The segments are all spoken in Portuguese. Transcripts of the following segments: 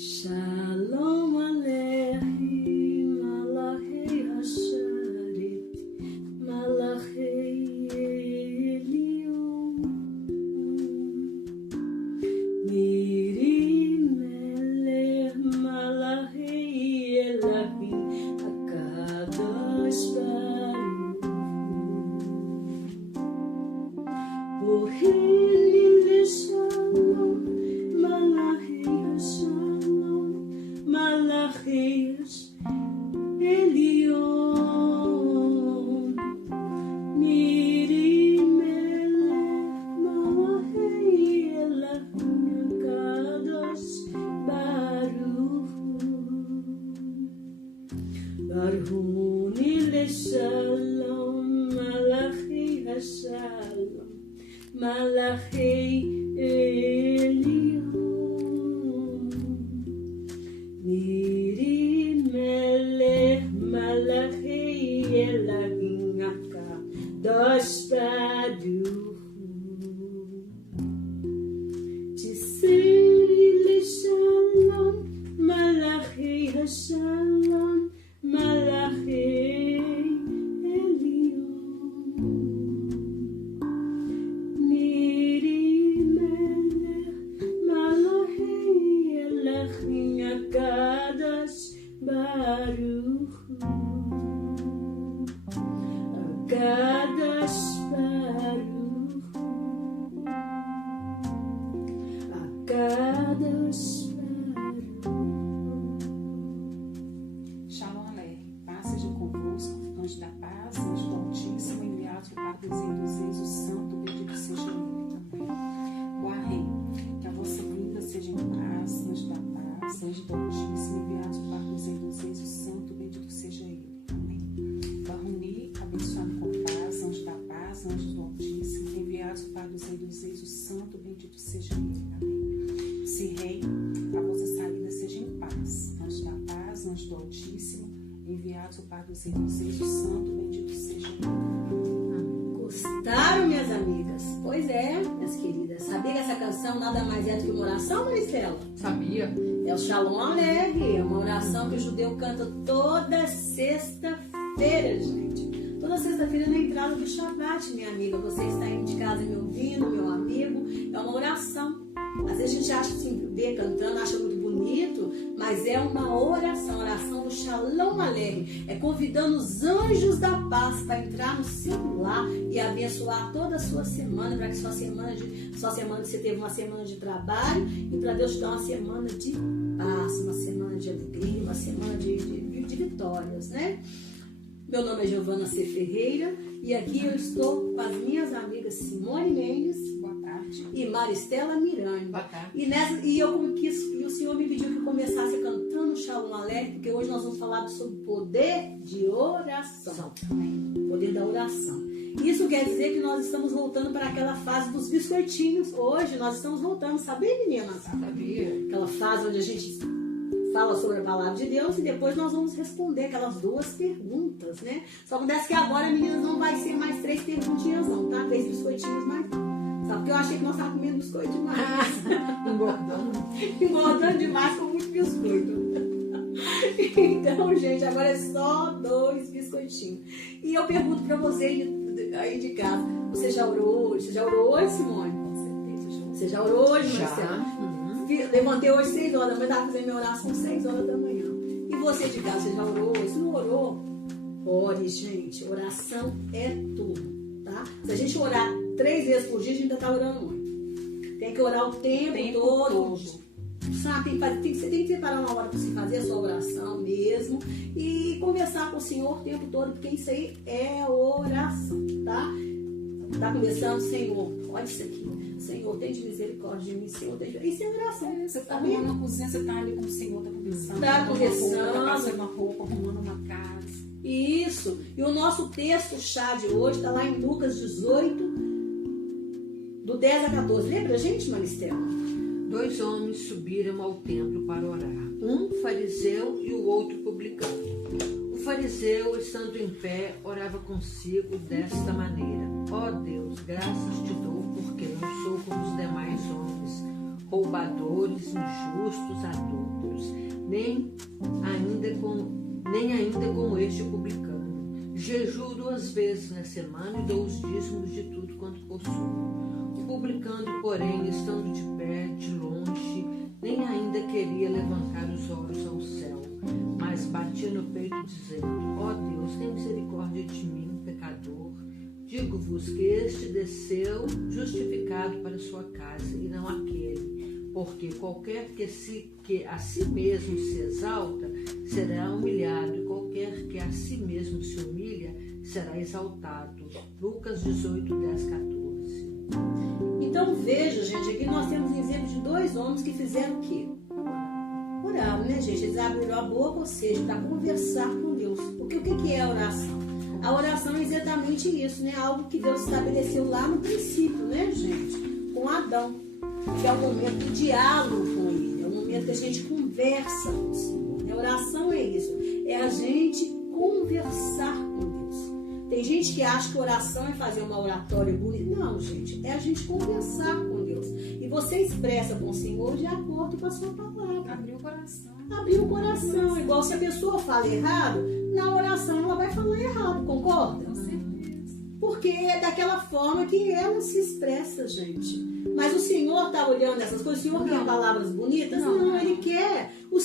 Shalom Aleichem, Malachei Hasharet, Malachei Elyon, Mirim Melech, Malachei Elahim, HaKadosh Baruch Hu, Oheli Leshalom, Malachei Hashalom, Malachei Elyon, Mirim Melech, Malachei Elahim, HaKadosh Baruch Hu, Barhuni Leshalom, Malachei Hashalom, Malachei Elyon, Mirim Melech, Malachei Elahim, HaKadosh Baruch Hu, Tiseri Leshalom, Malachei Hashalom, Malachei Elyon, Mirim Melech, Malachei Elahim, HaKadosh Baruch Hu, HaKadosh Baruch Hu, HaKadosh Baruch Hu. Shalom Aleichem, paz seja convosco, anjo da paz, anjo do Altíssimo, enviado por Pai dos Reis, o Santo, bendito seja ele também. Guarrei, que a vossa vinda seja em paz, anjo da paz, anjo do Altíssimo, enviado por Pai dos Reis, o Santo, bendito seja ele. Amém. Barruni, abençoado com paz, anjo da paz, anjo do Altíssimo, enviado por Pai dos Reis, o Santo, bendito seja ele. Amém. Se rei, a vossa saída seja em paz, anjo da paz, anjo do Altíssimo, enviado por Pai dos Reis, o Santo, bendito seja ele. Gostaram, minhas amigas? Pois é, minhas queridas. Sabia que essa canção nada mais é do que uma oração, Maristela? Sabia? É o Shalom Aleichem, é uma oração que o judeu canta toda sexta-feira, gente. Toda sexta-feira na entrada do Shabbat, minha amiga. Você está aí de casa me ouvindo, meu amigo. É uma oração. Às vezes a gente acha assim, vê cantando, acha muito bonito, mas é uma oração, oração do Shalom Aleichem. É convidando os anjos da paz para entrar no seu lar e abençoar toda a sua semana, para que sua semana você teve uma semana de trabalho e para Deus te dar uma semana de paz, uma semana de alegria, uma semana de vitórias, né? Meu nome é Giovana C. Ferreira e aqui eu estou com as minhas amigas Simone Mendes e Maristela Miranda. Boa tarde. E o Senhor me pediu que eu começasse cantando Shalom Aleichem, porque hoje nós vamos falar sobre o poder de oração. O poder da oração. Isso quer dizer que nós estamos voltando para aquela fase dos biscoitinhos. Hoje nós estamos voltando, sabia, meninas? Sabia? Aquela fase onde a gente fala sobre a palavra de Deus e depois nós vamos responder aquelas duas perguntas, né? Só acontece que agora, meninas, não vai ser mais 3 perguntinhas não, tá? 3 biscoitinhos mais não. Sabe? Porque eu achei que nós estávamos comendo biscoito demais. Engordando demais com muito biscoito. Então, gente, agora é só 2 biscoitinhos. E eu pergunto pra você aí de casa, você já orou hoje? Você já orou hoje, Simone? Com certeza, já. Você já orou hoje, Marcelo? Levantei hoje 6 horas da manhã, estava fazendo minha oração 6 horas da manhã. E você de casa, você já orou hoje? Se não orou, ore, gente. Oração é tudo, tá? Se a gente orar 3 vezes por dia, a gente ainda está orando muito. Tem que orar o tempo todo. Sabe? Você tem que separar uma hora para você fazer a sua oração mesmo e conversar com o Senhor o tempo todo, porque isso aí é oração, tá? Tá começando, Senhor, olha isso aqui. Senhor, tem de misericórdia de mim, Senhor, tem de... Isso é oração. Você tá arrumando uma cozinha, você tá ali com o Senhor, tá conversando. Tá conversando. Tá passando uma roupa, arrumando uma casa. Isso. E o nosso texto-chá de hoje está lá em Lucas 18, do 10 a 14. Lembra, gente, Maristela? 2 homens subiram ao templo para orar, um fariseu e o outro publicano. O fariseu, estando em pé, orava consigo desta maneira: ó Deus, graças te dou, porque não sou como os demais homens, roubadores, injustos, adúlteros, nem ainda com este publicano. Jejuo 2 vezes na semana e dou os dízimos de tudo quanto possuo. O publicano, porém, estando de pé, de longe, nem ainda queria levantar os olhos ao céu, mas batia no peito, dizendo: ó Deus, tem misericórdia de mim, pecador. Digo-vos que este desceu justificado para sua casa, e não aquele, porque qualquer que a si mesmo se exalta será humilhado, e qualquer que a si mesmo se humilha será exaltado. Lucas 18, 10, 14. Então veja, gente, aqui nós temos um exemplo de 2 homens que fizeram o quê? Oraram, né, gente? Eles abriram a boca, ou seja, para conversar com Deus. Porque o que é a oração? A oração é exatamente isso, né? Algo que Deus estabeleceu lá no princípio, né, gente? Com Adão. Que é o momento do diálogo com Ele. É o momento que a gente conversa com o Senhor. A oração é isso. É a gente conversar com Deus. Tem gente que acha que oração é fazer uma oratória bonita. Não, gente. É a gente conversar com Deus. E você expressa com o Senhor de acordo com a sua palavra. Abrir o coração. Abrir o coração. Igual se a pessoa fala errado, na oração ela vai falar errado, concorda? Com certeza. Porque é daquela forma que ela se expressa, gente. Mas o Senhor está olhando essas coisas, o Senhor quer palavras bonitas? Não, Ele quer o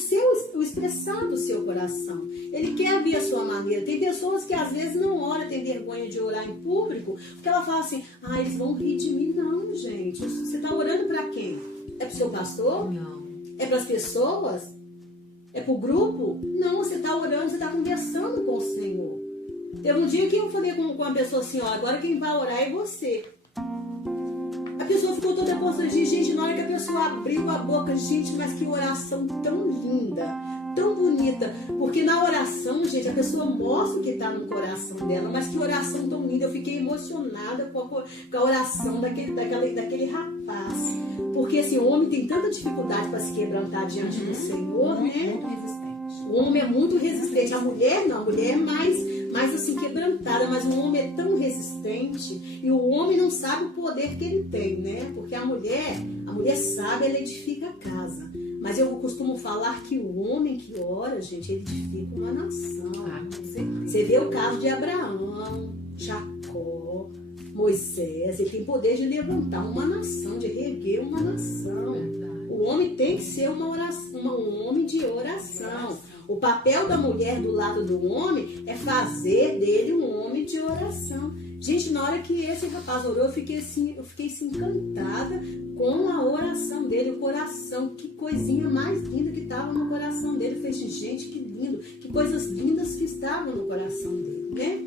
expressar do seu coração. Ele quer ver a sua maneira. Tem pessoas que às vezes não oram, tem vergonha de orar em público, porque ela fala assim: eles vão rir de mim. Não, gente. Você está orando para quem? É para o seu pastor? Não. É para as pessoas? É para o grupo? Não, você está orando, você está conversando com o Senhor. Teve um dia que eu falei com uma pessoa assim: agora quem vai orar é você. A pessoa ficou toda constrangida, gente, na hora que a pessoa abriu a boca, gente, mas que oração tão linda, tão bonita, porque na oração, gente, a pessoa mostra o que está no coração dela, mas que oração tão linda. Eu fiquei emocionada com a oração daquele rapaz, porque esse homem tem tanta dificuldade para se quebrantar diante do Senhor, né? Muito resistente. O homem é muito resistente, a mulher não, a mulher é mais assim quebrantada, mas o homem é tão resistente, e o homem não sabe o poder que ele tem, né? Porque a mulher sabe, ela edifica a casa. Mas eu costumo falar que o homem que ora, gente, ele edifica uma nação. Você vê o caso de Abraão, Jacó, Moisés, ele tem poder de levantar uma nação, de reerguer uma nação. O homem tem que ser um homem de oração. O papel da mulher do lado do homem é fazer dele um homem de oração. Gente, na hora que esse rapaz orou, eu fiquei assim encantada com a oração dele, o coração. Que coisinha mais linda que estava no coração dele. Eu falei, gente, que lindo, que coisas lindas que estavam no coração dele, né?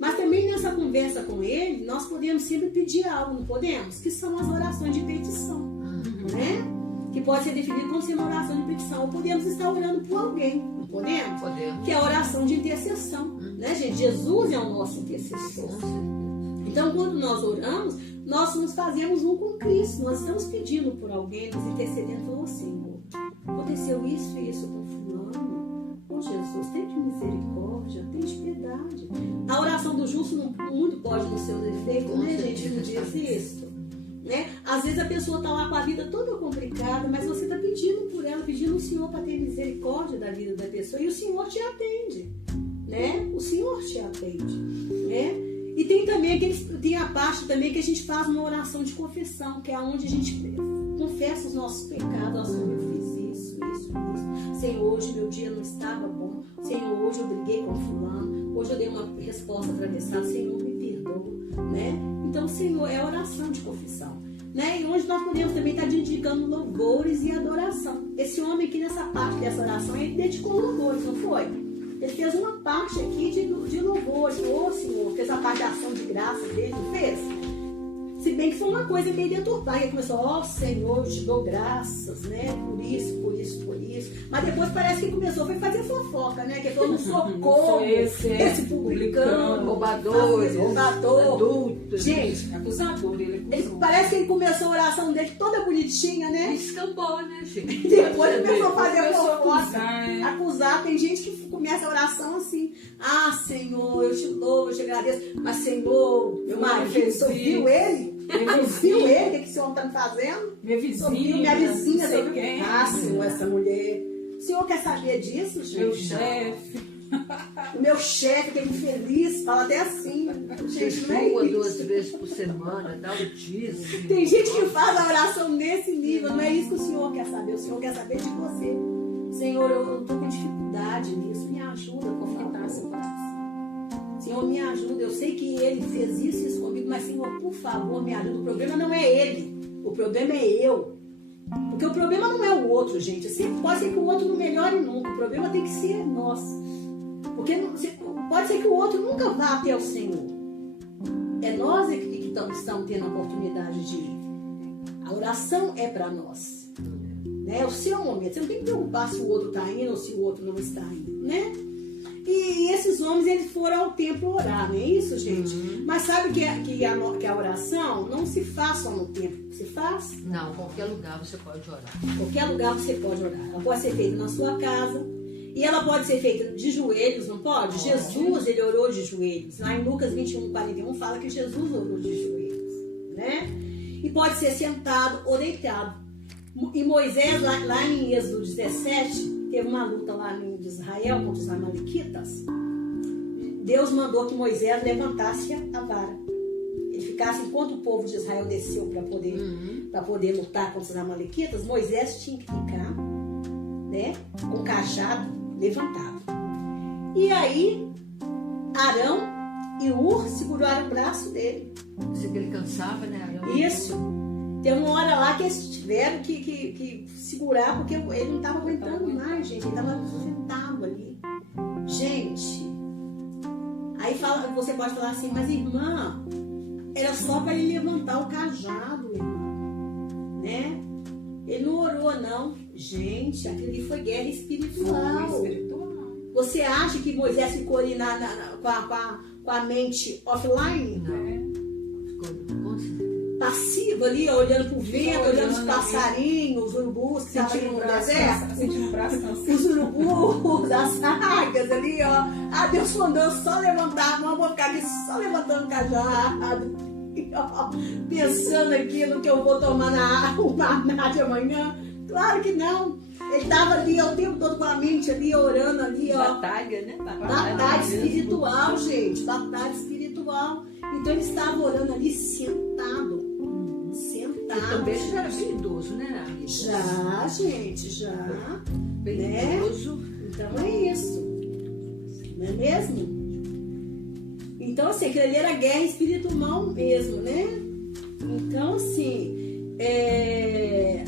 Mas também nessa conversa com ele, nós podemos sempre pedir algo, não podemos? Que são as orações de petição, né? Que pode ser definido como sendo uma oração de petição. Ou podemos estar orando por alguém, não podemos? Podemos. Que é a oração de intercessão, né, gente? Jesus é o nosso intercessor. Então, quando nós oramos, nós nos fazemos um com Cristo. Nós estamos pedindo por alguém, nos intercedendo pelo Senhor. Aconteceu isso e isso com fulano. Oh, Jesus, tem de misericórdia, tem de piedade. A oração do justo muito pode nos seus efeitos, né, gente? Não diz isso. Né? Às vezes a pessoa está lá com a vida toda complicada, mas você está pedindo por ela, pedindo ao Senhor para ter misericórdia da vida da pessoa, e o Senhor te atende, né? O Senhor te atende, né? E tem também tem a parte também que a gente faz uma oração de confissão, que é onde a gente confessa os nossos pecados. Senhor, eu fiz isso. Senhor, hoje meu dia não estava bom. Senhor, hoje eu briguei com fulano. Hoje eu dei uma resposta atravessada. Senhor, me perdoa, né? Então, Senhor, é oração de confissão, né? E onde nós podemos também estar dedicando louvores e adoração. Esse homem aqui nessa parte dessa oração, ele dedicou louvores, não foi? Ele fez uma parte aqui de louvores. Ô, Senhor, fez a parte da ação de graça dele, não fez? Se bem que foi uma coisa meio deturpada. Ele começou, ó, Senhor, eu te dou graças, né? Por isso. Mas depois parece que começou a fazer fofoca, né? Que falou, não socorro, esse publicano, roubador, adulto. Gente, acusador, ele parece que ele começou a oração dele toda bonitinha, né? Escambou, né, gente? Depois ele começou a fazer fofoca. Acusar. Acusar. Tem gente que começa a oração assim. Ah, Senhor, eu te louvo, eu te agradeço. Mas, Senhor, meu marido, você viu ele? Minha Viu vizinha, ele? O que esse homem tá me fazendo? minha vizinha, Minha vizinha, não sei quem. Senhor, essa mulher. O senhor quer saber disso, gente? Meu chefe. O meu chefe, que é infeliz, fala até assim. Gente, não é Jejua isso. 2 vezes por semana, dá o dízimo. Tem gente que faz a oração nesse nível, não é isso que o Senhor quer saber. O Senhor quer saber de você. Senhor, eu estou com dificuldade nisso, me ajuda, por Como que tá favor. seu coração? Senhor, me ajuda. Eu sei que ele fez isso comigo, mas Senhor, por favor, me ajuda. O problema não é ele, o problema é eu. Porque o problema não é o outro, gente. Sempre pode ser que o outro não melhore nunca. O problema tem que ser nós. Porque pode ser que o outro nunca vá até o Senhor. É nós que estamos tendo a oportunidade de ir. A oração é para nós. Né? É o seu momento. Você não tem que preocupar se o outro está indo ou se o outro não está indo. Né? E esses homens, eles foram ao templo orar, não é isso, gente? Mas sabe que a oração não se faz só no templo. Se faz? Não, qualquer lugar você pode orar. Em qualquer lugar você pode orar. Ela pode ser feita na sua casa. E ela pode ser feita de joelhos, não pode? Jesus, ele orou de joelhos. Lá em Lucas 21:41 fala que Jesus orou de joelhos, né? E pode ser sentado ou deitado. E Moisés, lá em Êxodo 17, teve uma luta lá em Israel contra os amalequitas. Deus mandou que Moisés levantasse a vara. Ele ficasse, enquanto o povo de Israel desceu para poder lutar contra os amalequitas, Moisés tinha que ficar, né, com o cajado levantado. E aí, Arão e Ur seguraram o braço dele. Se ele cansava, né? Arão? Isso. Tem uma hora lá que eles tiveram que segurar, porque ele não estava aguentando mais, gente. Ele estava sentado ali. Gente, aí você pode falar assim, mas irmã, era só para ele levantar o cajado, irmã. Né? Ele não orou, não. Gente, aquilo ali foi guerra espiritual. Você acha que Moisés ficou ali com a mente offline? Não. Passiva ali, olhando pro vento, olhando os passarinhos, os urubus que estavam ali no deserto. Sentindo o braço cansado. Os urubus, as águias ali, ó. Ah, Deus mandou só levantar a mão, vou ficar aqui só levantando o cajado. E, ó, pensando aqui no que eu vou tomar o maná de amanhã. Claro que não. Ele estava ali ó, o tempo todo com a mente ali, orando ali, ó. Batalha, né? Batalha espiritual, gente. Batalha espiritual. Então ele estava orando ali sentado. E também já era bem idoso, né, amiga? Já, gente, já. Bem né? idoso. Então é isso. Não é mesmo? Então, assim, aquilo ali era guerra espiritual mesmo, né? Então, assim,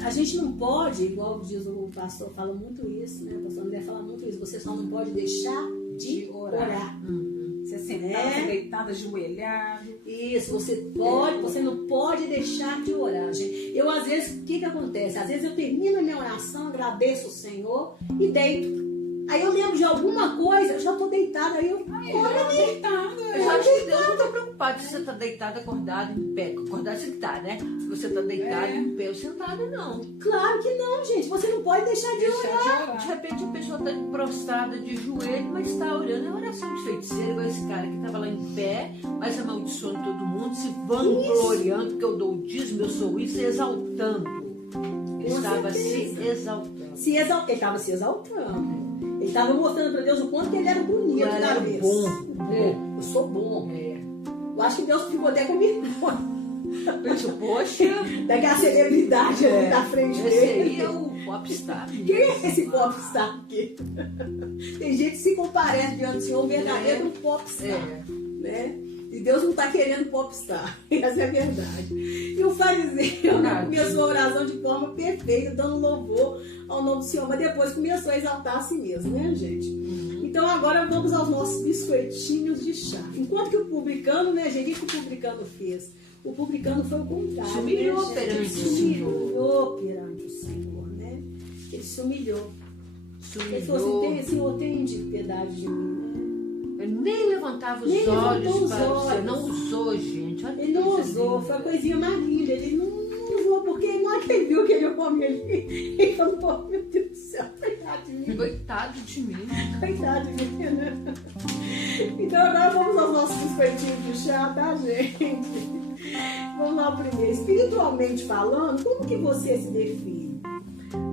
a gente não pode, igual diz o pastor, fala muito isso, né? O pastor André fala muito isso. Você só não pode deixar de orar. Você sentada, deitada, ajoelhada. Isso, você não pode deixar de orar, gente. Eu, às vezes, o que acontece? Às vezes eu termino a minha oração, agradeço o Senhor e deito. Aí eu lembro de alguma coisa, eu já tô deitada, aí eu oro Deitada. Eu acho que Deus não está preocupado se você está deitado, acordado, em pé. Acordado você está, né? Se você está deitado, em pé ou sentado, não. Claro que não, gente. Você não pode deixar de orar. De repente a pessoa está prostrada de joelho, mas está orando. É oração de feiticeiro, igual esse cara que estava lá em pé, mas amaldiçoando todo mundo, se vangloriando, porque eu dou o dízimo, eu sou isso, e exaltando. Ele estava se exaltando. Ele estava se exaltando. Ele estava mostrando para Deus o quanto que ele era bonito Ele da era vez. bom. Eu sou bom. Eu acho que Deus ficou até comigo. Pensou, poxa, Daquela celebridade ali na frente esse dele. aí é o popstar. Quem é esse popstar aqui? Tem gente que se comparece diante do Senhor, o verdadeiro popstar. Né? E Deus não está querendo popstar. Essa é a verdade. E o fariseu começou a oração de forma perfeita, dando louvor ao nome do Senhor, mas depois começou a exaltar a si mesmo, né, gente? Então agora vamos aos nossos biscoitinhos de chá. Enquanto que o publicano, né, gente, o que o publicano fez? O publicano foi o contrário. Se humilhou né, perante se humilhou perante o Senhor, né? Ele se humilhou. Ele falou assim, Senhor, tem de piedade de mim, né? Ele nem levantava os Nem olhos levantou os para o céu. olhos. Não usou, gente. Olha Ele não que coisa usou, linda. foi a coisinha mais linda. Ele não usou, porque na hora que ele viu que ele ia comer ali, ele falou, pô, meu Deus do céu, coitado de mim. Coitado de mim. Coitado de mim, né? Então agora vamos aos nossos biscoitinhos de chá, tá, gente? Vamos lá primeiro. Espiritualmente falando, como que você se define?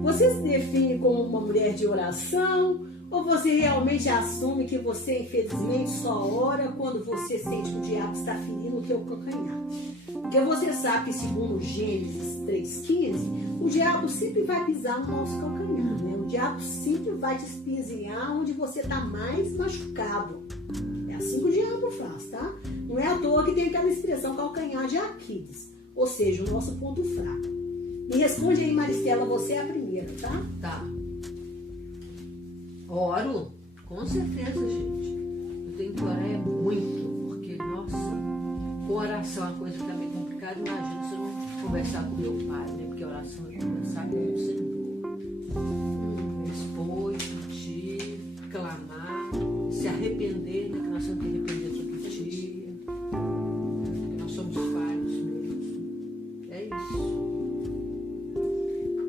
Você se define como uma mulher de oração? Ou você realmente assume que você, infelizmente, só ora quando você sente que o diabo está ferindo o teu calcanhar? Porque você sabe que, segundo Gênesis 3,15, o diabo sempre vai pisar no nosso calcanhar, né? O diabo sempre vai te espizinhar onde você está mais machucado. É assim que o diabo faz, tá? Não é à toa que tem aquela expressão calcanhar de Aquiles, ou seja, o nosso ponto fraco. Me responde aí, Maristela, você é a primeira, tá? Tá. Oro, com certeza, gente. Eu tenho que orar muito, porque, nossa, oração é uma coisa que tá meio complicada. Imagina se eu não conversar com meu pai, né? Porque oração é conversar com o Senhor. Expor, pedir, clamar, se arrepender, né? Que nós temos que arrepender todo dia. Que nós somos falhos mesmo. É isso.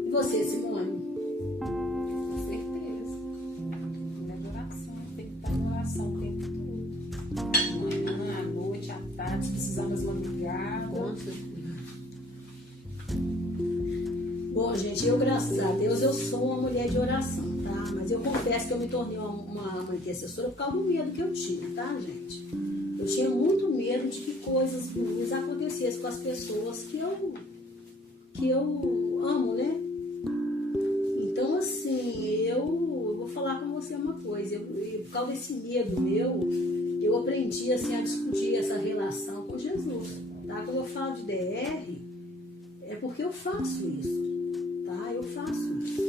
E você, Simone? O tempo todo. Manhã, à noite, à tarde, se precisar mais uma ligada. Bom, gente, eu, graças a Deus, eu sou uma mulher de oração, tá? Mas eu confesso que eu me tornei uma intercessora por causa do medo que eu tinha, tá, gente? Eu tinha muito medo de que coisas ruins acontecessem com as pessoas que eu amo, né? Então, assim, eu vou falar com você uma coisa. Por causa desse medo meu, eu aprendi assim, a discutir essa relação com Jesus. Tá? Quando eu falo de DR, é porque eu faço isso. Tá? Eu faço isso.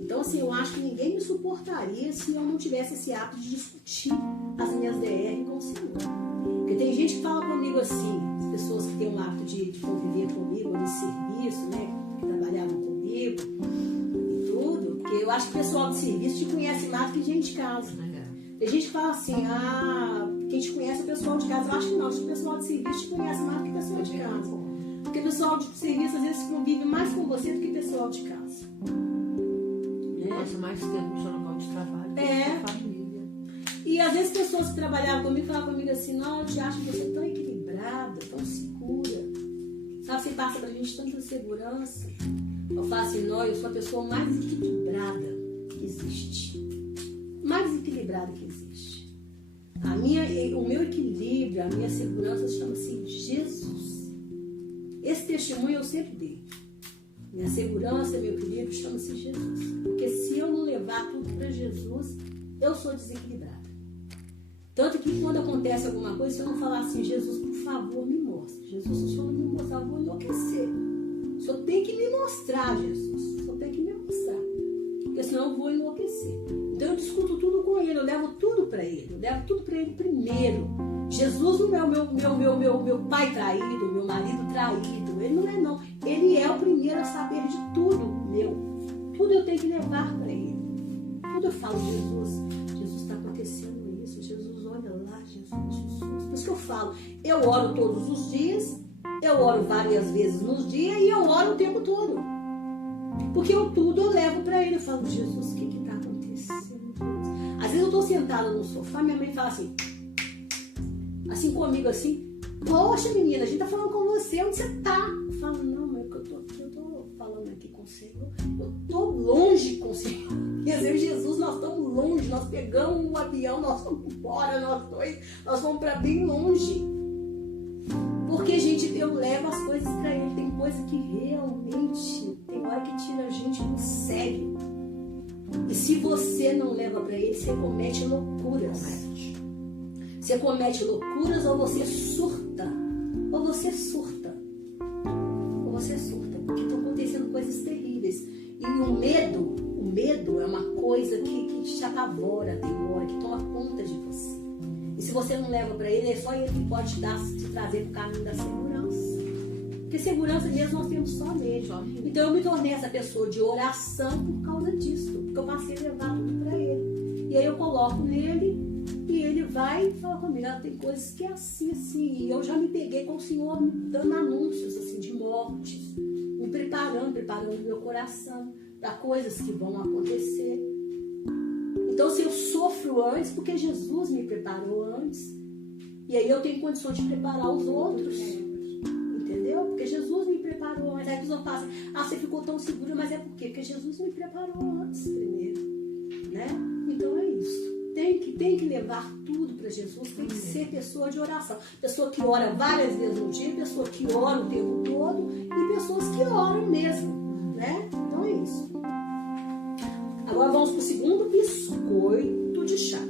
Então, assim, eu acho que ninguém me suportaria se eu não tivesse esse hábito de discutir as minhas DR com o Senhor. Porque tem gente que fala comigo assim, as pessoas que têm um hábito de conviver comigo, de serviço, né? Que trabalhavam comigo. Eu acho que o pessoal de serviço te conhece mais do que gente de casa. Tem gente que fala assim, quem te conhece é o pessoal de casa. Eu acho que não, acho que o pessoal de serviço te conhece mais do que o pessoal de casa. Porque o pessoal de serviço às vezes convive mais com você do que o pessoal de casa. Passa mais tempo no seu local de trabalho do que a família. E às vezes pessoas que trabalhavam comigo falavam comigo assim, não, eu te acho você tão equilibrada, tão segura. Sabe, você passa pra gente tanta segurança. Eu falo assim, não, eu sou a pessoa mais equilibrada que existe. Mais equilibrada que existe. O meu equilíbrio, a minha segurança chama-se Jesus. Esse testemunho eu sempre dei. Minha segurança, meu equilíbrio chama-se Jesus. Porque se eu não levar tudo para Jesus, eu sou desequilibrada. Tanto que quando acontece alguma coisa, se eu não falar assim, Jesus, por favor, me mostre. Jesus, se o Senhor não me mostrar, eu vou enlouquecer. O Senhor tem que me mostrar, Jesus. O Senhor tem que me mostrar. Porque senão eu vou enlouquecer. Então eu discuto tudo com Ele, eu levo tudo para Ele. Eu levo tudo para Ele primeiro. Jesus não é o meu pai traído, meu marido traído. Ele não é, não. Ele é o primeiro a saber de tudo meu. Tudo eu tenho que levar para Ele. Tudo eu falo, Jesus está acontecendo isso. Jesus, olha lá, Jesus. Por isso que eu falo, eu oro todos os dias. Eu oro várias vezes nos dias e eu oro o tempo todo. Porque tudo eu levo para Ele. Eu falo, Jesus, o que está acontecendo? Às vezes eu estou sentada no sofá, minha mãe fala assim comigo, assim, poxa menina, a gente tá falando com você, onde você tá? Eu falo, não, mãe, eu tô falando aqui com o Senhor. Eu tô longe com o Senhor. E às vezes, Jesus, nós estamos longe, nós pegamos um avião, nós vamos embora, nós dois, nós vamos para bem longe. Porque, gente, eu levo as coisas para Ele. Tem coisa que realmente, tem hora que tira a gente do sério. E se você não leva para Ele, você comete loucuras. Você comete loucuras ou você surta. Ou você surta. Ou você surta. Porque estão acontecendo coisas terríveis. E o medo é uma coisa que te apavora, demora, que toma conta de você. E se você não leva para Ele, é só Ele que pode te trazer para o caminho da segurança. Porque segurança mesmo nós temos só nele. Então eu me tornei essa pessoa de oração por causa disso. Porque eu passei a levar tudo para Ele. E aí eu coloco nele e Ele vai e fala comigo. Tem coisas que é assim. E eu já me peguei com o Senhor me dando anúncios assim, de mortes. Me preparando meu coração para coisas que vão acontecer. Então, se eu sofro antes, porque Jesus me preparou antes, e aí eu tenho condições de preparar os outros. preparou antes. Aí a pessoa fala assim, você ficou tão segura, mas é por quê? Porque Jesus me preparou antes primeiro, né? Então é isso. Tem que levar tudo para Jesus, tem que ser pessoa de oração. Pessoa que ora várias vezes no dia, pessoa que ora o tempo todo e pessoas que oram mesmo, né? Então é isso. Agora vamos para o segundo biscoito de chá.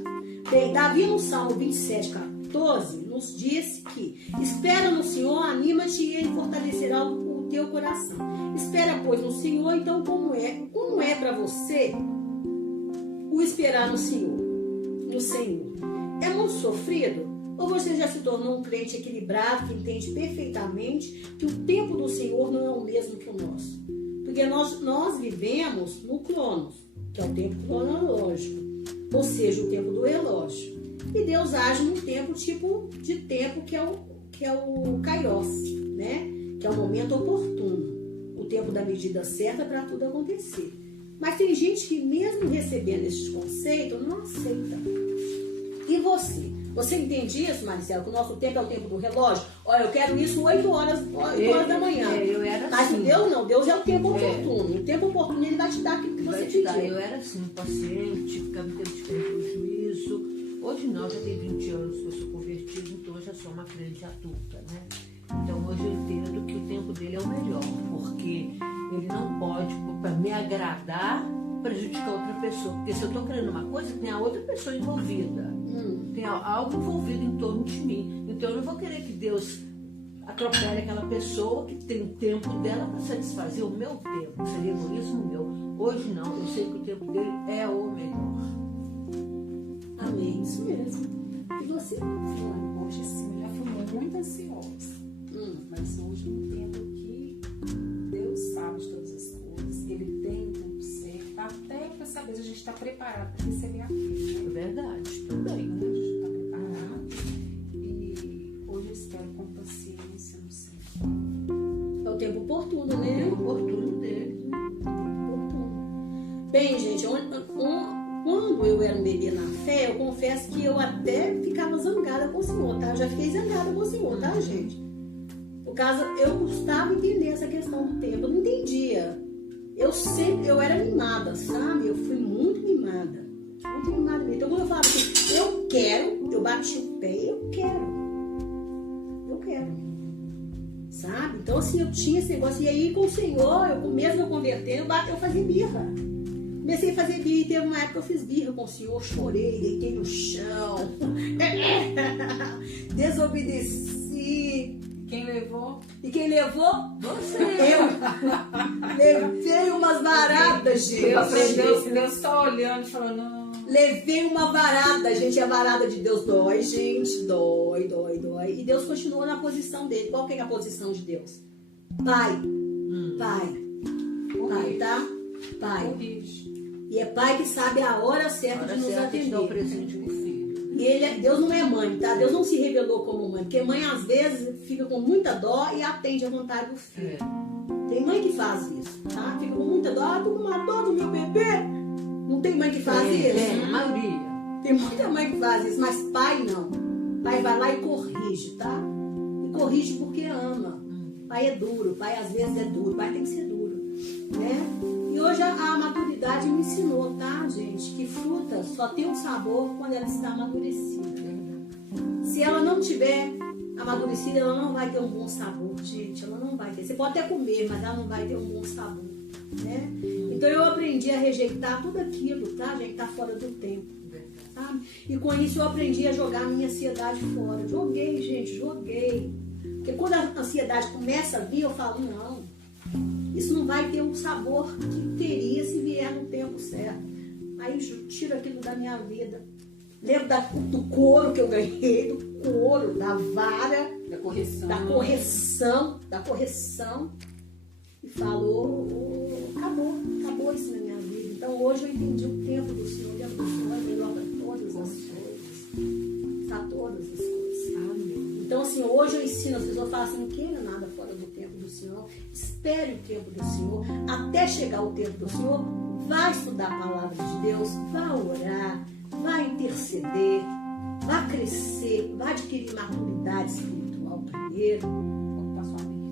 Bem, Davi no Salmo 27:14 nos disse que espera no Senhor, anima-te e ele fortalecerá o teu coração. Espera, pois, no Senhor. Então como é para você o esperar no Senhor? No Senhor. É muito sofrido? Ou você já se tornou um crente equilibrado que entende perfeitamente que o tempo do Senhor não é o mesmo que o nosso? Porque nós vivemos no Cronos, que é o tempo cronológico, ou seja, o tempo do relógio. E Deus age num tempo tipo de tempo que é o Kairos, né? Que é o momento oportuno, o tempo da medida certa para tudo acontecer. Mas tem gente que mesmo recebendo esses conceitos não aceita. E você? Você entende isso, Maricela? Que o nosso tempo é o tempo do relógio? Olha, eu quero isso 8 horas da manhã. Eu era Mas assim. Deus não, Deus é o tempo oportuno. O tempo oportuno ele vai te dar aquilo que você pediu. Eu era assim, paciente, ficava tendo prejuízo. Hoje não, já tem 20 anos que eu sou convertida, então eu já sou uma crente adulta, né? Então hoje eu entendo que o tempo dele é o melhor, porque ele não pode, para me agradar, prejudicar outra pessoa. Porque se eu estou querendo uma coisa, tem a outra pessoa envolvida. Tem algo envolvido em torno de mim. Então eu não vou querer que Deus atropele aquela pessoa que tem o tempo dela para satisfazer o meu tempo. Seria egoísmo meu. Hoje não, eu sei que o tempo dele é o melhor. Amém, isso mesmo. E você? Hoje sim, eu já fui muito ansiosa. Mas hoje eu entendo que Deus sabe de todas as coisas, Ele tem o tempo certo, até para saber se a gente está preparado para receber aquilo. Né? É verdade, também. Né? A gente está preparado. E hoje eu espero com paciência no Senhor. É o tempo oportuno, É né? o oportuno dele. Oportuno. Bem, gente, quando eu era um bebê na fé, eu confesso que eu até ficava zangada com o Senhor, tá? Eu já fiquei zangada com o Senhor, tá, gente? Por causa, eu custava entender essa questão do tempo, eu não entendia. Eu era mimada, sabe? Eu fui muito mimada. Muito mimada mesmo. Então, quando eu falava assim, eu quero, eu bati o pé, eu quero. Sabe? Então, assim, eu tinha esse negócio. E aí, com o Senhor, mesmo eu convertendo, eu fazia birra. Comecei a fazer birra e teve uma época que eu fiz birra com o Senhor, chorei, deitei no chão, desobedeci. Quem levou? E quem levou? Você. Eu. Levei umas varadas, gente. Deus só olhando e falando, não. Levei uma varada, gente. A varada de Deus dói, gente. Dói. E Deus continuou na posição dele. Qual que é a posição de Deus? Pai, tá? Pai. Corrige. E é pai que sabe a hora certa de nos atender. Dá o presente pro filho. E Deus não é mãe, tá? Deus não se revelou como mãe. Porque mãe, às vezes, fica com muita dó e atende a vontade do filho. Tem mãe que faz isso, tá? Fica com muita dó. Tô com uma dó do meu bebê. Não tem mãe que faz isso? A maioria. Tem muita mãe que faz isso, mas pai não. Pai vai lá e corrige, tá? E corrige porque ama. Pai é duro, pai às vezes é duro. Pai tem que ser duro, né? E hoje a maturidade me ensinou, tá, gente? Que fruta só tem um sabor quando ela está amadurecida. Se ela não tiver amadurecida, ela não vai ter um bom sabor, gente. Ela não vai ter. Você pode até comer, mas ela não vai ter um bom sabor, né? Então eu aprendi a rejeitar tudo aquilo, tá, gente? Tá fora do tempo, sabe? E com isso eu aprendi a jogar a minha ansiedade fora. Joguei, gente, joguei. Porque quando a ansiedade começa a vir, eu falo, não. Isso não vai ter o sabor que teria se vier no tempo certo. Aí eu tiro aquilo da minha vida. Lembro do couro que eu ganhei, do couro, da vara, Da correção. Da correção. E falou, acabou isso na minha vida. Então hoje eu entendi o tempo do Senhor. O tempo do Senhor é melhor para todas as coisas. Para todas as coisas. Amém. Então assim, hoje eu ensino as pessoas, eu falo assim, não queira nada fora do tempo do Senhor. Espere o tempo do Senhor. Até chegar o tempo do Senhor, vai estudar a palavra de Deus, vai orar, vai interceder, vai crescer, vai adquirir maturidade espiritual primeiro.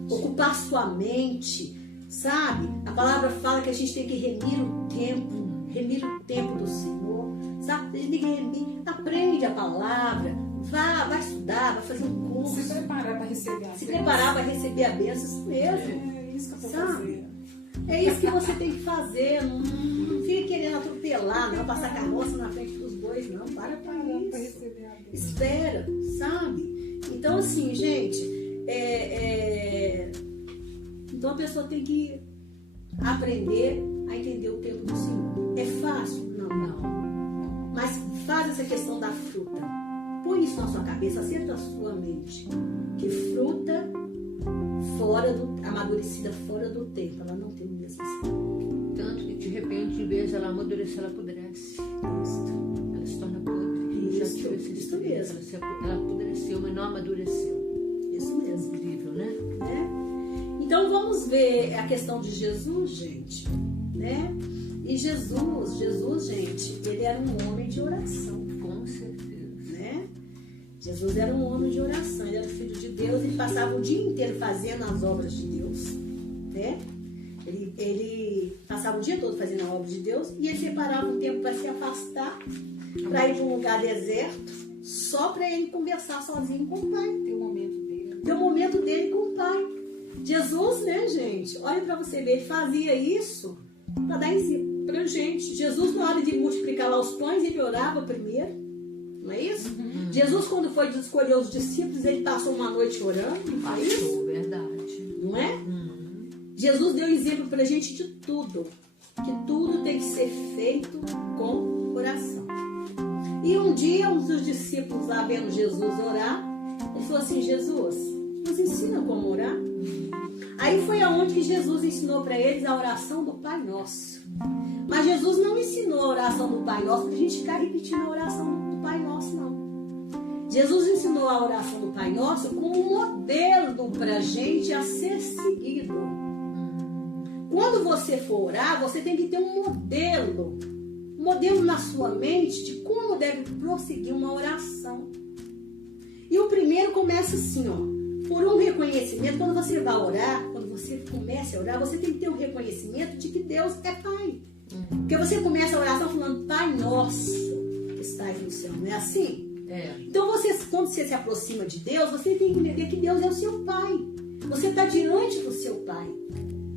ocupar sua mente, sabe? A palavra fala que a gente tem que remir o tempo do Senhor, sabe? A gente tem que remir, aprende a palavra, vai estudar, vai fazer um curso. Se preparar para receber a Se bênção. preparar para receber a bênção, isso mesmo. É isso que eu vou Sabe? fazer. É isso que você tem que fazer. Não fique querendo atropelar, não passar carroça na frente dos bois, não. Para Preparar para isso. receber a bênção. Espera, sabe? Então, assim, gente, então a pessoa tem que aprender a entender o tempo do Senhor. É fácil? Não. Mas faz essa questão da fruta. Põe isso na sua cabeça, assenta a sua mente. Que fruta amadurecida fora do tempo, ela não tem o mesmo sabor. Tanto que de repente, em vez de ela amadurecer, ela apodrece. Ela se torna podre. Já tive essa Isso experiência. mesmo. Ela apodreceu, mas não amadureceu. Isso mesmo. Incrível, né? Então vamos ver a questão de Jesus, gente, né? E Jesus, gente, ele era um homem de oração, Com certeza. né? Jesus era um homem de oração, ele era filho de Deus, ele passava o dia inteiro fazendo as obras de Deus, né? Ele passava o dia todo fazendo a obra de Deus e ele separava um tempo para se afastar, para ir para um lugar deserto, só para ele conversar sozinho com o Pai. Tem o momento dele. Ter o momento dele com o Pai. Jesus, né, gente? Olha para você ver, ele fazia isso para dar ensino pra gente. Jesus, na hora de multiplicar lá os pães, ele orava primeiro. Não é isso? Jesus, quando foi escolher os discípulos, ele passou uma noite orando. Não é isso? Passou, verdade. Não é? Jesus deu exemplo pra gente de tudo. Que tudo tem que ser feito com oração. E um dia, um dos discípulos lá vendo Jesus orar, ele falou assim: Jesus, nos ensina como orar? Aí foi aonde que Jesus ensinou para eles a oração do Pai Nosso. Mas Jesus não ensinou a oração do Pai Nosso para a gente ficar repetindo a oração do Pai Nosso, não. Jesus ensinou a oração do Pai Nosso como um modelo para a gente a ser seguido. Quando você for orar, você tem que ter um modelo na sua mente de como deve prosseguir uma oração. E o primeiro começa assim, ó. Por um reconhecimento, quando você vai orar, quando você começa a orar, você tem que ter um reconhecimento de que Deus é Pai. Porque você começa a oração falando: Pai Nosso que estás no céu, não é assim? É. Então, quando você se aproxima de Deus, você tem que entender que Deus é o seu Pai. Você está diante do seu Pai.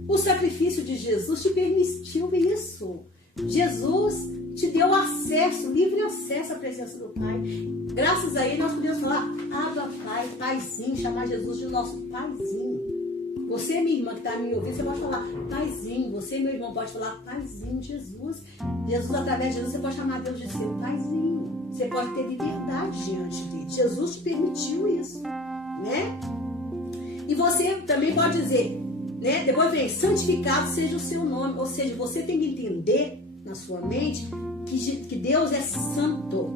O sacrifício de Jesus te permitiu isso. Jesus te deu acesso, livre acesso à presença do Pai. Graças a Ele nós podemos falar: Abba Pai, Paizinho, chamar Jesus de nosso Paizinho. Você, minha irmã que está me ouvindo, você pode falar Paizinho. Você, meu irmão, pode falar Paizinho, Jesus. Jesus, através de Jesus, você pode chamar Deus de seu Paizinho. Você pode ter liberdade diante dele. Jesus te permitiu isso, né? E você também pode dizer, né? Depois vem: santificado seja o seu nome. Ou seja, você tem que entender na sua mente que Deus é santo.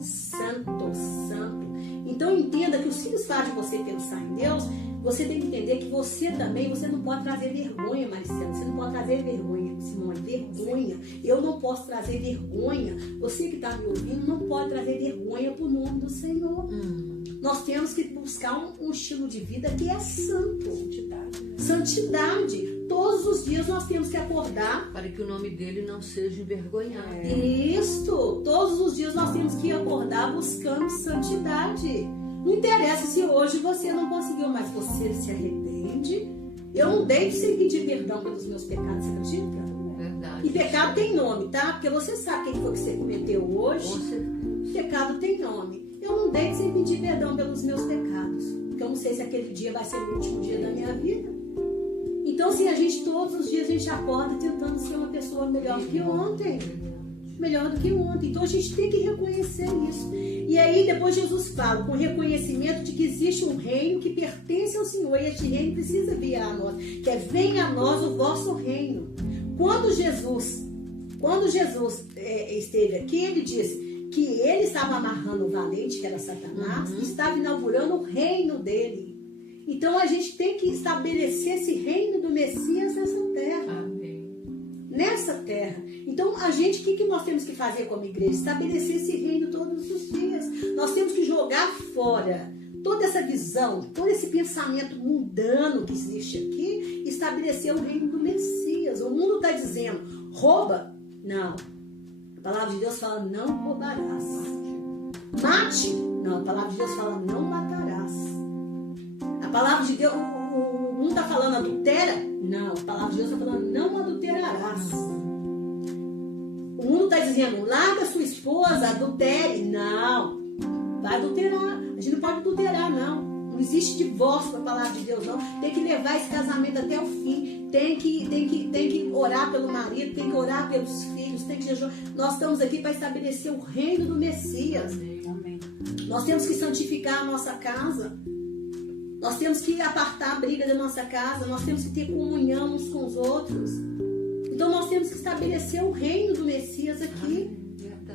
Santo, santo. Então entenda que os filhos fazem você pensar em Deus. Você tem que entender que você também, você não pode trazer vergonha, Maricela. Você não pode trazer vergonha, Simone, vergonha. Eu não posso trazer vergonha. Você que está me ouvindo não pode trazer vergonha para o nome do Senhor. Nós temos que buscar um estilo de vida que é santo. Santidade, né? Santidade. Todos os dias nós temos que acordar Para que o nome dele não seja envergonhado. Isso, todos os dias nós temos que acordar buscando santidade. Não interessa se hoje você não conseguiu, mas você se arrepende. Eu não deito sem pedir perdão pelos meus pecados, você acredita? Verdade. E pecado tem nome, tá? Porque você sabe o que foi que você cometeu hoje. Com certeza. Pecado tem nome. Eu não deito sem pedir perdão pelos meus pecados. Porque eu não sei se aquele dia vai ser o último dia da minha vida. Então, assim, todos os dias a gente acorda tentando ser uma pessoa melhor do que ontem. Melhor do que ontem. Então a gente tem que reconhecer isso. E aí depois Jesus fala com reconhecimento de que existe um reino que pertence ao Senhor. E este reino precisa vir a nós. Que é: venha a nós o vosso reino. Quando Jesus esteve aqui, ele disse que ele estava amarrando o valente, que era Satanás, e estava inaugurando o reino dele. Então a gente tem que estabelecer esse reino do Messias nessa terra. Amém. Nessa terra. Então, o que nós temos que fazer como igreja? Estabelecer esse reino todos os dias. Nós temos que jogar fora toda essa visão, todo esse pensamento mundano que existe aqui, estabeleceu o reino do Messias. O mundo está dizendo, rouba? Não. A palavra de Deus fala, não roubarás. Mate? Não, a palavra de Deus fala, não matarás. A palavra de Deus, o mundo está falando adultera? Não, a palavra de Deus está falando, não adulterarás. O mundo está dizendo, larga sua esposa, adultere. Não, vai adulterar. A gente não pode adulterar, não. Não existe divórcio para a palavra de Deus, não. Tem que levar esse casamento até o fim. Tem que orar pelo marido, tem que orar pelos filhos, tem que jejuar. Nós estamos aqui para estabelecer o reino do Messias. Amém. Nós temos que santificar a nossa casa. Nós temos que apartar a briga da nossa casa. Nós temos que ter comunhão uns com os outros. Então nós temos que estabelecer o reino do Messias aqui.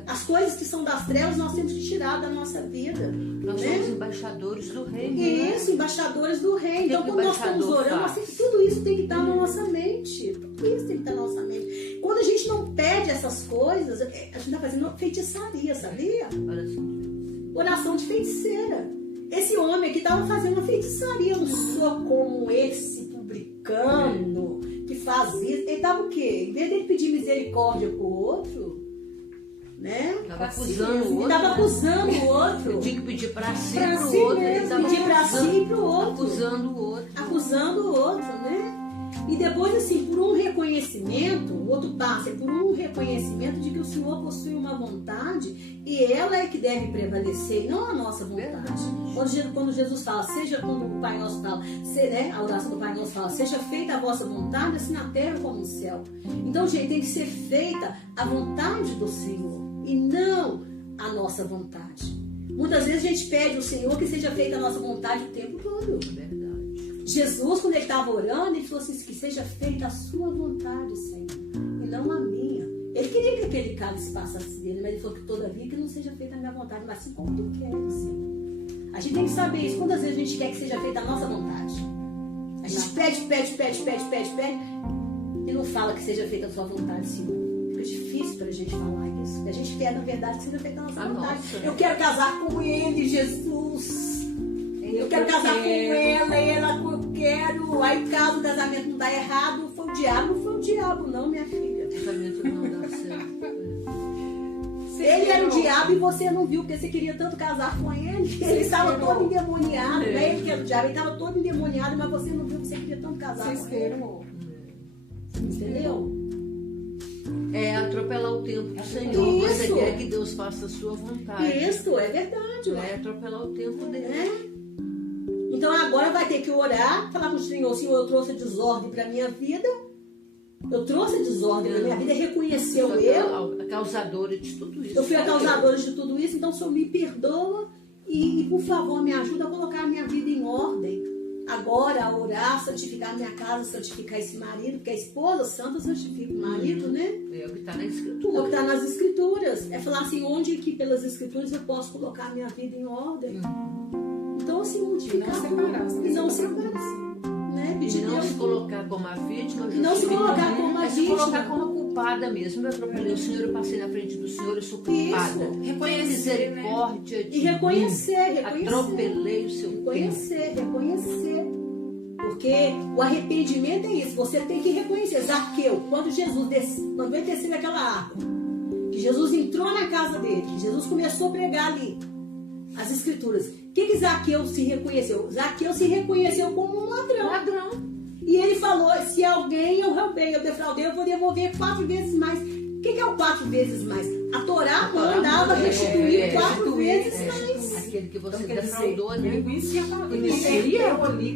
As coisas que são das trevas nós temos que tirar da nossa vida. Nós né? somos embaixadores do reino. Isso, embaixadores do reino. Então quando nós estamos orando, tudo isso tem que estar na nossa mente. Tudo isso tem que estar na nossa mente. Quando a gente não pede essas coisas, a gente está fazendo feitiçaria, sabia? Oração de feiticeira. Esse homem aqui estava fazendo uma feitiçaria. Eu não sou como esse publicano que faz isso. Ele estava o quê? Em vez dele pedir misericórdia pro outro, né? Estava acusando o outro. Estava acusando o outro. Eu tinha que pedir para si Pra pro si outro. mesmo, Ele tava pedir para si e pro outro. Acusando o outro. Acusando o outro, né? E depois, assim, por um reconhecimento, o outro passa por um reconhecimento de que o Senhor possui uma vontade e ela é que deve prevalecer, e não a nossa vontade. Quando Jesus fala, quando o Pai Nosso fala, né, a oração do Pai Nosso fala, seja feita a vossa vontade, assim na terra como no céu. Então, gente, tem que ser feita a vontade do Senhor e não a nossa vontade. Muitas vezes a gente pede ao Senhor que seja feita a nossa vontade o tempo todo. Verdade. Jesus, quando ele estava orando, ele falou assim, que seja feita a sua vontade, Senhor, e não a minha. Ele queria que aquele cálice passasse dele, mas ele falou que todavia que não seja feita a minha vontade, mas assim como tu queres, Senhor. A gente tem que saber isso. Quantas vezes a gente quer que seja feita a nossa vontade? A gente pede, e não fala que seja feita a sua vontade, Senhor. Fica difícil pra gente falar isso. A gente quer, na verdade, que seja feita a nossa vontade. Nossa. Eu quero casar com ele, Jesus. Eu quero casar com ela que eu quero. Aí caso o casamento não dá errado, foi o diabo. Não foi o diabo, não, minha filha. O casamento não dá certo. Ele era o diabo e você não viu, porque você queria tanto casar com ele. Ele estava todo endemoniado. Não é ele que era o diabo, ele estava todo endemoniado, mas você não viu que você queria tanto casar com ele. Entendeu? É atropelar o tempo do Senhor. Isso. Você quer que Deus faça a sua vontade. Isso, é verdade. É atropelar o tempo dele. É. Então agora vai ter que orar, falar com o Senhor, Senhor, eu trouxe desordem para a minha vida. Eu trouxe desordem para a minha vida, reconheceu eu. A causadora de tudo isso. Eu fui a causadora de tudo isso, então o Senhor me perdoa e por favor, me ajuda a colocar a minha vida em ordem. Agora, a orar, santificar a minha casa, santificar esse marido, porque a esposa santa santifica o marido, né? É o que está na É Escritura. o que está nas Escrituras. É falar assim, onde que pelas Escrituras eu posso colocar a minha vida em ordem. Então, assim, modificar tudo. E não separar. Né? E não se colocar como a vítima. Não se colocar como a mas se vítima. colocar como culpada mesmo. Eu atropelei o Senhor, eu passei na frente do Senhor, eu sou culpada. Isso. Reconhecer, Misericórdia de E reconhecer, mim. Atropelei o seu tempo. Reconhecer. Porque o arrependimento é isso. Você tem que reconhecer. Zaqueu, quando ele desceu daquela árvore, que Jesus entrou na casa dele, que Jesus começou a pregar ali as Escrituras. O que Zaqueu se reconheceu? Zaqueu se reconheceu como um ladrão. E ele falou, se alguém eu roubei, eu defraudei, eu vou devolver 4 vezes mais. O que é o 4 vezes mais? A Torá mandava restituir 4 vezes mais. Aquele que você Então, quer defraudou, dizer, né? ele conhecia a palavra. Conhecia.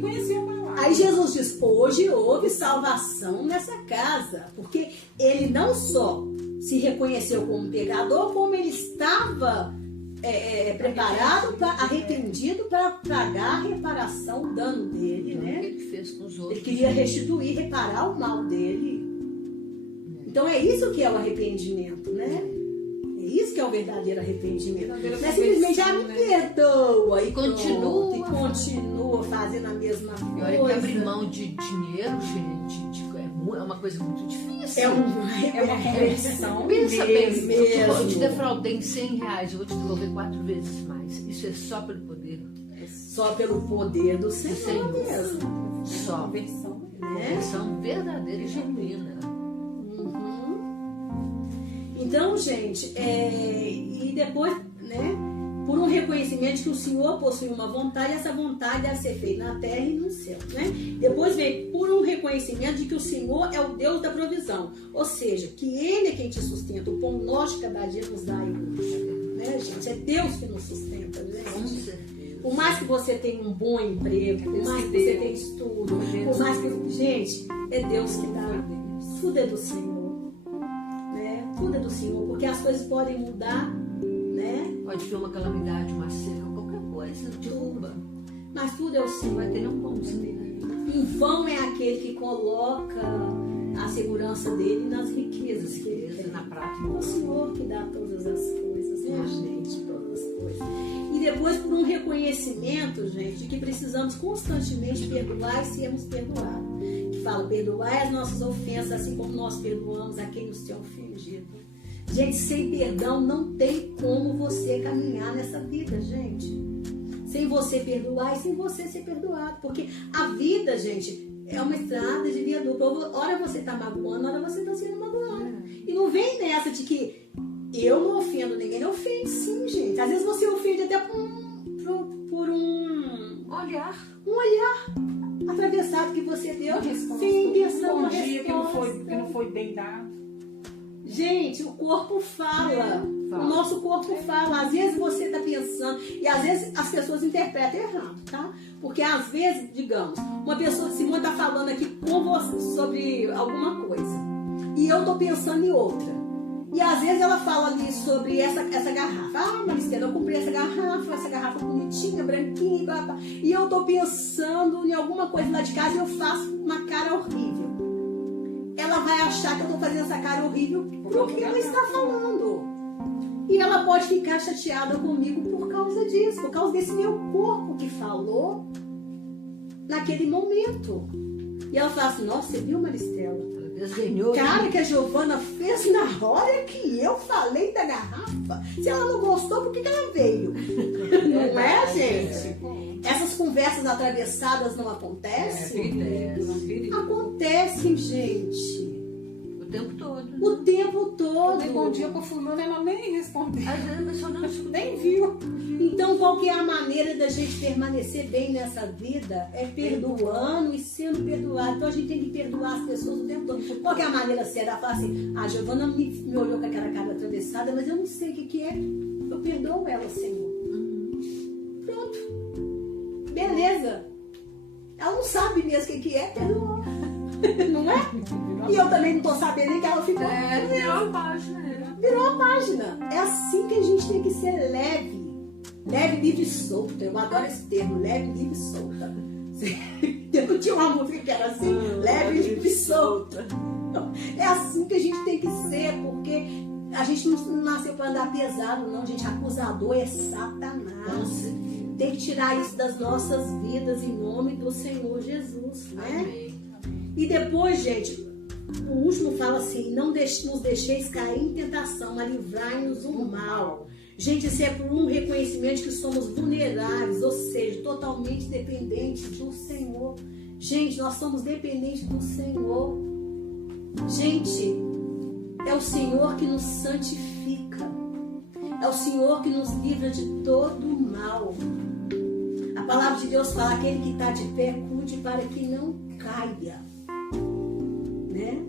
Conhecia a palavra. Aí Jesus diz, hoje houve salvação nessa casa. Porque ele não só se reconheceu como pecador, como ele estava preparado, arrependido para pagar a reparação, o dano dele, O que né? ele fez com os outros. Ele queria restituir, reparar o mal dele. Então é isso que é o arrependimento, né? É isso que é o verdadeiro arrependimento. Não é simplesmente, me perdoa e Continua. pronto, e continua fazendo a mesma E olha que coisa. abrir mão de dinheiro, gente, é uma coisa muito difícil. É uma conversão. Pensa bem, mesmo. eu te defraudei em R$100, eu vou te devolver 4 vezes mais. Isso é só pelo poder. Só pelo poder do Senhor mesmo. Só. Conversão. Conversão verdadeira e genuína. Então, gente, e depois, né, por um reconhecimento de que o Senhor possui uma vontade, essa vontade deve ser feita na terra e no céu, né? Depois vem por um reconhecimento de que o Senhor é o Deus da provisão, ou seja, que Ele é quem te sustenta, o pão nosso de cada dia nos dá hoje, né, gente? É Deus que nos sustenta, né? Com certeza. Por mais que você tenha um bom emprego, por mais que você tenha estudo, por mais que... Gente, é Deus que dá. Tudo é do Senhor. Né? Tudo é do Senhor, porque as coisas podem mudar, né? Pode vir uma calamidade, uma seca, qualquer coisa, derruba. Mas tudo é o Senhor. Vai ter nenhum pãozinho. Em vão é aquele que coloca a segurança dele nas riquezas que ele tem. Na prática. É o Senhor que dá todas as coisas, né, gente? Todas as coisas. E depois por um reconhecimento, gente, de que precisamos constantemente perdoar e sermos perdoados. Que fala, perdoai as nossas ofensas, assim como nós perdoamos a quem nos tem ofendido. Gente, sem perdão não tem como você caminhar nessa vida, gente. Sem você perdoar e sem você ser perdoado. Porque a vida, gente, é uma estrada de via dupla. Ora você está magoando, ora você está sendo magoado. E não vem nessa de que eu não ofendo ninguém. Ofende sim, gente. Às vezes você ofende até por um olhar atravessado que você deu. Sim, pensando Um uma dia que resposta. não foi bem dado. Gente, o corpo fala. O nosso corpo fala. Às vezes você está pensando, e às vezes as pessoas interpretam errado, tá? Porque às vezes, digamos, uma pessoa, Simone está falando aqui com você sobre alguma coisa, e eu estou pensando em outra. E às vezes ela fala ali sobre essa garrafa. Ah, Maristela, eu comprei essa garrafa bonitinha, branquinha, blá, blá. E eu estou pensando em alguma coisa lá de casa e eu faço uma cara horrível. Ela vai achar que eu estou fazendo essa cara horrível porque ela está falando. E ela pode ficar chateada comigo por causa disso, por causa desse meu corpo que falou naquele momento. E ela fala assim, nossa, você viu, Maristela? Desdenhou. Cara, que a Giovana fez na hora que eu falei da garrafa. Se ela não gostou, por que ela veio? Não é, gente? Essas conversas atravessadas não acontecem? Acontecem, gente. O tempo todo. O tempo todo. Eu dei bom dia pra fulana, ela nem respondeu. Às vezes a pessoa não escuta. Nem viu. Então, qual que é a maneira da gente permanecer bem nessa vida? É perdoando e sendo perdoado. Então, a gente tem que perdoar as pessoas o tempo todo. Qual que é a maneira certa? Ela fala assim, a Giovana me olhou com aquela cara atravessada, mas eu não sei o que é. Eu perdoo ela, Senhor. Pronto. Beleza. Ela não sabe mesmo o que é, perdoou. Não é? E eu também não tô sabendo nem que ela ficou. Virou a página. Virou a página. É assim que a gente tem que ser leve. Leve, livre e solta. Eu adoro esse termo, leve, livre e solta. Eu tinha uma música que era assim, leve, livre e solta. É assim que a gente tem que ser, porque a gente não nasceu para andar pesado, não, gente. Acusador é Satanás. Tem que tirar isso das nossas vidas em nome do Senhor Jesus, né? Amém. E depois, gente, o último fala assim, não nos deixeis cair em tentação, mas livrai-nos do mal. Gente, isso é por um reconhecimento de que somos vulneráveis, ou seja, totalmente dependentes do Senhor. Gente, nós somos dependentes do Senhor. Gente, é o Senhor que nos santifica. É o Senhor que nos livra de todo o mal. A palavra de Deus fala, aquele que está de pé, cuide para que não caia. Né?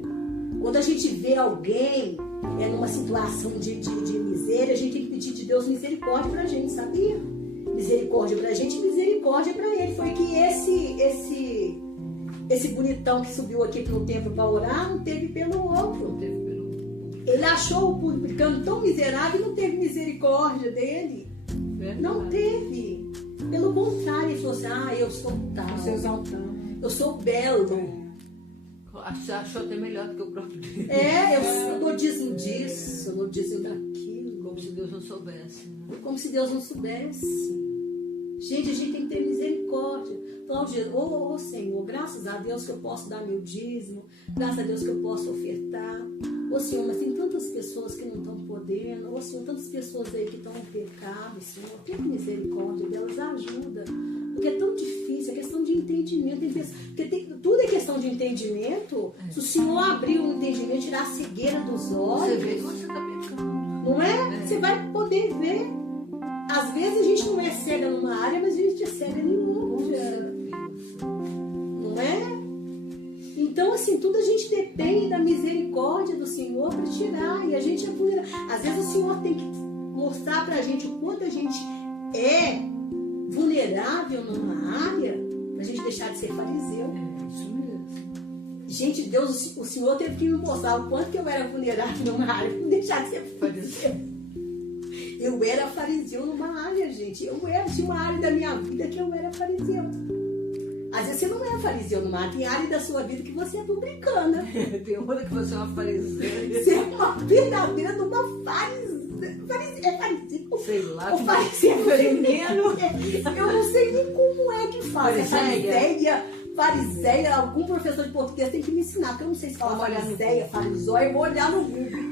Quando a gente vê alguém numa situação de miséria, a gente tem que pedir de Deus misericórdia pra gente, sabia? Misericórdia pra gente e misericórdia pra ele. Foi que esse bonitão que subiu aqui pro templo para orar não teve pelo outro. Ele achou o publicano tão miserável e não teve misericórdia dele. Não teve. Pelo contrário, ele falou assim, eu sou tal. Se exaltando. Eu sou belo. Você achou até melhor do que o próprio Deus. Eu dou dízimo disso, eu dou dízimo daquilo. Como se Deus não soubesse. Né? Como se Deus não soubesse. Gente, a gente tem que ter misericórdia. Falar Senhor, graças a Deus que eu posso dar meu dízimo, graças a Deus que eu posso ofertar. Senhor, mas tem tantas pessoas que não estão podendo. Senhor, tantas pessoas aí que estão em pecado, Senhor, tenha misericórdia delas, ajuda. Porque é tão difícil, é questão de entendimento. Porque tudo é questão de entendimento. Se o Senhor abrir o entendimento, tirar a cegueira dos olhos, Você vê que você está pecando. não é? Você vai poder ver. Às vezes a gente não é cega numa área, mas a gente é cega em outra. Não é? Então, assim, tudo a gente depende da misericórdia do Senhor para tirar. E a gente é vulnerável. Às vezes o Senhor tem que mostrar pra gente o quanto a gente é vulnerável numa área, pra gente deixar de ser fariseu. Isso mesmo. Gente, Deus, o Senhor teve que me mostrar o quanto que eu era vulnerável numa área pra não deixar de ser fariseu. Eu era fariseu numa área, gente. Tinha uma área da minha vida que eu era fariseu. Às vezes você não é fariseu numa área, tem área da sua vida que você é publicana. Tem outra que você é uma fariseia. Você é uma verdadeira de uma fariseu. É fariseu. Sei lá. O fariseu feminino. Eu não sei nem como é que faz. É fariseia. Algum professor de português tem que me ensinar, porque eu não sei se fala fariseia, farisóia. Eu vou olhar no Google.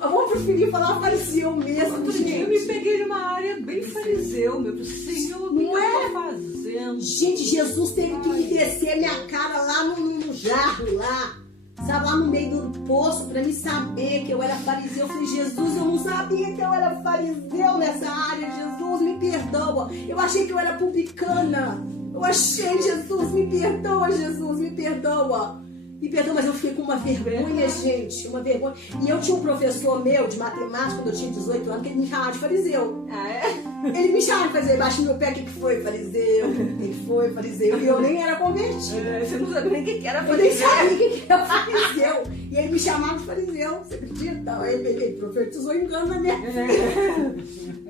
Eu vou preferir falar fariseu mesmo. Outro dia eu me peguei numa área bem fariseu, meu. Senhor, o que eu tô fazendo? Gente, Jesus teve que me descer minha cara lá no jarro, lá. Sabe, lá no meio do poço, pra me saber que eu era fariseu. Eu falei, Jesus, eu não sabia que eu era fariseu nessa área. Jesus, me perdoa. Eu achei que eu era publicana. Eu achei, Jesus, me perdoa, Jesus, me perdoa. Me perdoa, mas eu fiquei com uma vergonha, gente, uma vergonha. E eu tinha um professor meu de matemática, quando eu tinha 18 anos, que ele me chamava de fariseu. Ah, é? Ele me chamava de fariseu, baixo no meu pé, o que foi fariseu? Ele foi fariseu, e eu nem era convertida. Você não sabia nem o que era Eu nem fariseu. sabia o que era fariseu. E ele me chamava de fariseu, você acredita? Ele profetizou engano na minha vida.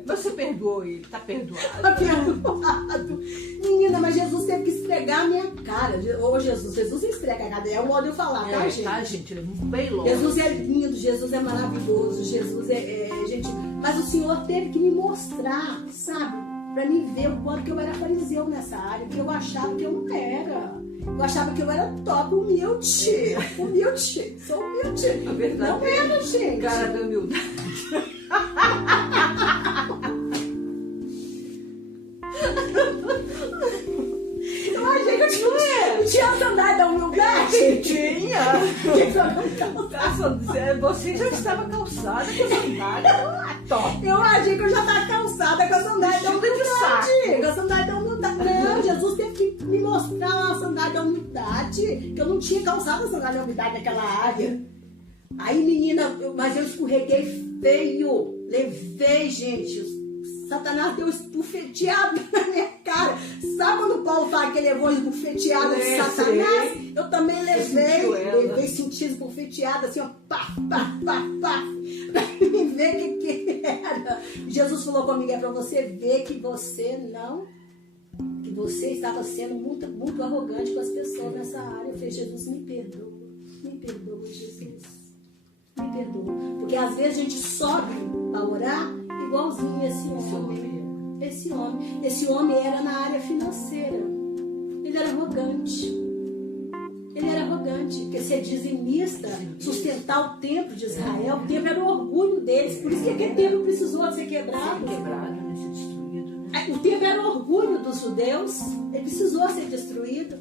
Você perdoou ele, tá perdoado. Tá perdoado. Menina, mas Jesus teve que esfregar a minha cara. Ô, Jesus esfrega a cara. É o modo de eu falar, tá, gente? Tá, gente? Ele é bem longe. Jesus é lindo, Jesus é maravilhoso, Jesus gente. Mas o Senhor teve que me mostrar, sabe? Pra mim ver o quanto que eu era fariseu nessa área, que eu achava que eu não era. Eu achava que eu era top, humilde. Humilde. Sou humilde. A verdade. Não era, gente. Cara da humildade. Eu achei que eu não tinha a sandália da humildade. Tinha. Que Você já estava calçada com a sandália top. eu achei que eu já estava calçada com a sandália da humildade. Com a sandália da humildade. Não, Jesus teve que me mostrar a sandália da humildade. Que eu não tinha calçado a sandália da humildade naquela área. Aí, menina, mas eu escorreguei feio. Levei, gente. Satanás deu esbufeteado na minha cara. Sabe quando Paulo fala que ele levou esbufeteada de Satanás? Eu também levei, senti esbufeteada assim, ó, pá, pá, pá, pá, pra mim ver o que era. Jesus falou comigo, é pra você ver que você estava sendo muito, muito arrogante com as pessoas nessa área. Eu falei, Jesus, me perdoa, Jesus, me perdoa. Porque às vezes a gente sobe a orar igualzinho esse homem. Esse homem era na área financeira. Ele era arrogante. Porque ser dizimista, sustentar o templo de Israel, o templo era o orgulho deles. Por isso que aquele templo precisou ser quebrado. Ser destruído, né? O templo era o orgulho dos judeus. Ele precisou ser destruído.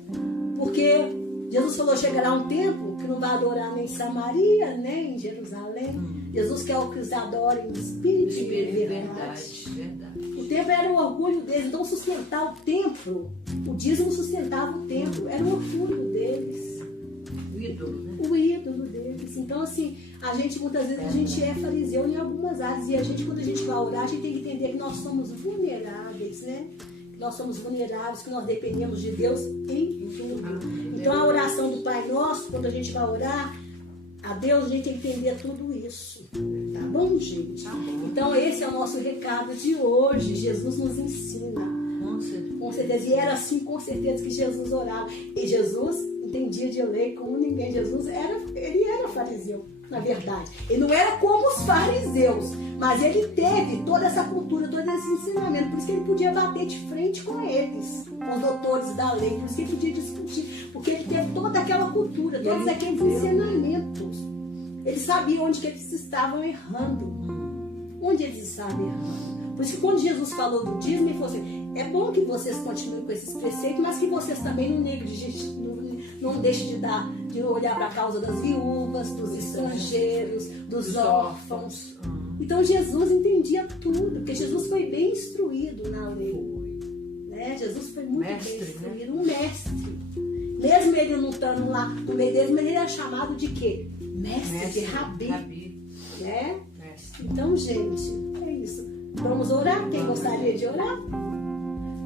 Porque Jesus falou, chegará um tempo que não vai adorar nem em Samaria, nem em Jerusalém. Jesus quer que os adorem em espírito e em verdade. O templo era o orgulho deles. Então, sustentar o templo, o dízimo sustentava o templo. Era o orgulho deles. O ídolo, né? O ídolo deles. Então, assim, a gente, muitas vezes, a gente é fariseu em algumas áreas. E a gente, quando a gente vai orar, a gente tem que entender que nós somos vulneráveis, né? Que nós somos vulneráveis, que nós dependemos de Deus em tudo. Então, a oração do Pai Nosso, quando a gente vai orar a Deus, a gente tem que entender tudo isso. Tá bom, gente? Tá bom. Então, esse é o nosso recado de hoje. Jesus nos ensina. Com certeza. E era assim, com certeza, que Jesus orava. E Jesus entendia de lei como ninguém. Ele era fariseu, na verdade. Ele não era como os fariseus, mas ele teve toda essa cultura, todo esse ensinamento. Por isso que ele podia bater de frente com eles, com os doutores da lei. Por isso que ele podia discutir. Porque ele teve toda aquela cultura, todos aqueles ensinamentos. Eles sabiam onde que eles estavam errando. Onde eles estavam errando. Por isso que quando Jesus falou do dízimo, ele falou assim, é bom que vocês continuem com esses preceitos, mas que vocês também não deixem de olhar para a causa das viúvas, dos estrangeiros, dos órfãos. Então Jesus entendia tudo, porque Jesus foi bem instruído na lei. Né? Jesus foi muito bem instruído, um mestre. Mesmo ele não estando lá no meio deles, mas ele era chamado de quê? Mestre, de rabi. Né? Então, gente, é isso. Vamos orar? Quem gostaria de orar?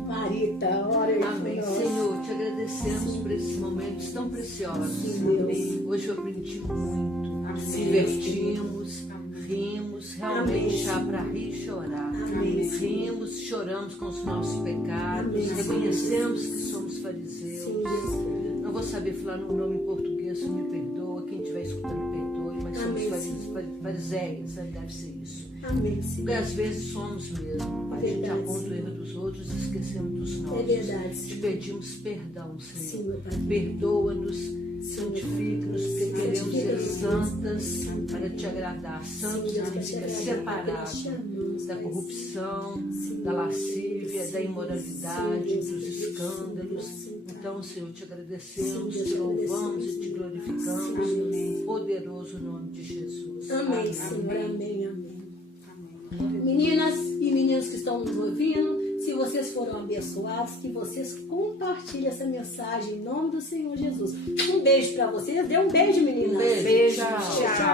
Marita, ora aí. Amém. Senhor, te agradecemos por esses momentos tão preciosos. Sim, hoje eu aprendi muito. Divertimos, rimos, realmente há para rir e chorar. Amém. Rimos, choramos com os nossos pecados, reconhecemos que somos fariseus. Não vou saber falar no nome em português, me perdoa. Quem estiver escutando, perdoe, mas somos fariseias, deve ser isso. Amém, porque às vezes somos mesmo. A gente aponta o erro dos outros e esquecemos dos nossos. É verdade. Te pedimos perdão, Senhor. Sim, meu Pai. Perdoa-nos, santifica-nos, porque queremos ser santas para te agradar. Santos significa separados da corrupção, da lascívia, da imoralidade, dos escândalos. Então, Senhor, te agradecemos, te louvamos e te glorificamos. Em poderoso nome de Jesus. Amém, Senhor. Amém, amém. Meninas e meninos que estão nos ouvindo, se vocês foram abençoados, que vocês compartilhem essa mensagem em nome do Senhor Jesus. Um beijo para vocês. Dê um beijo, meninas. Um beijo. Tchau.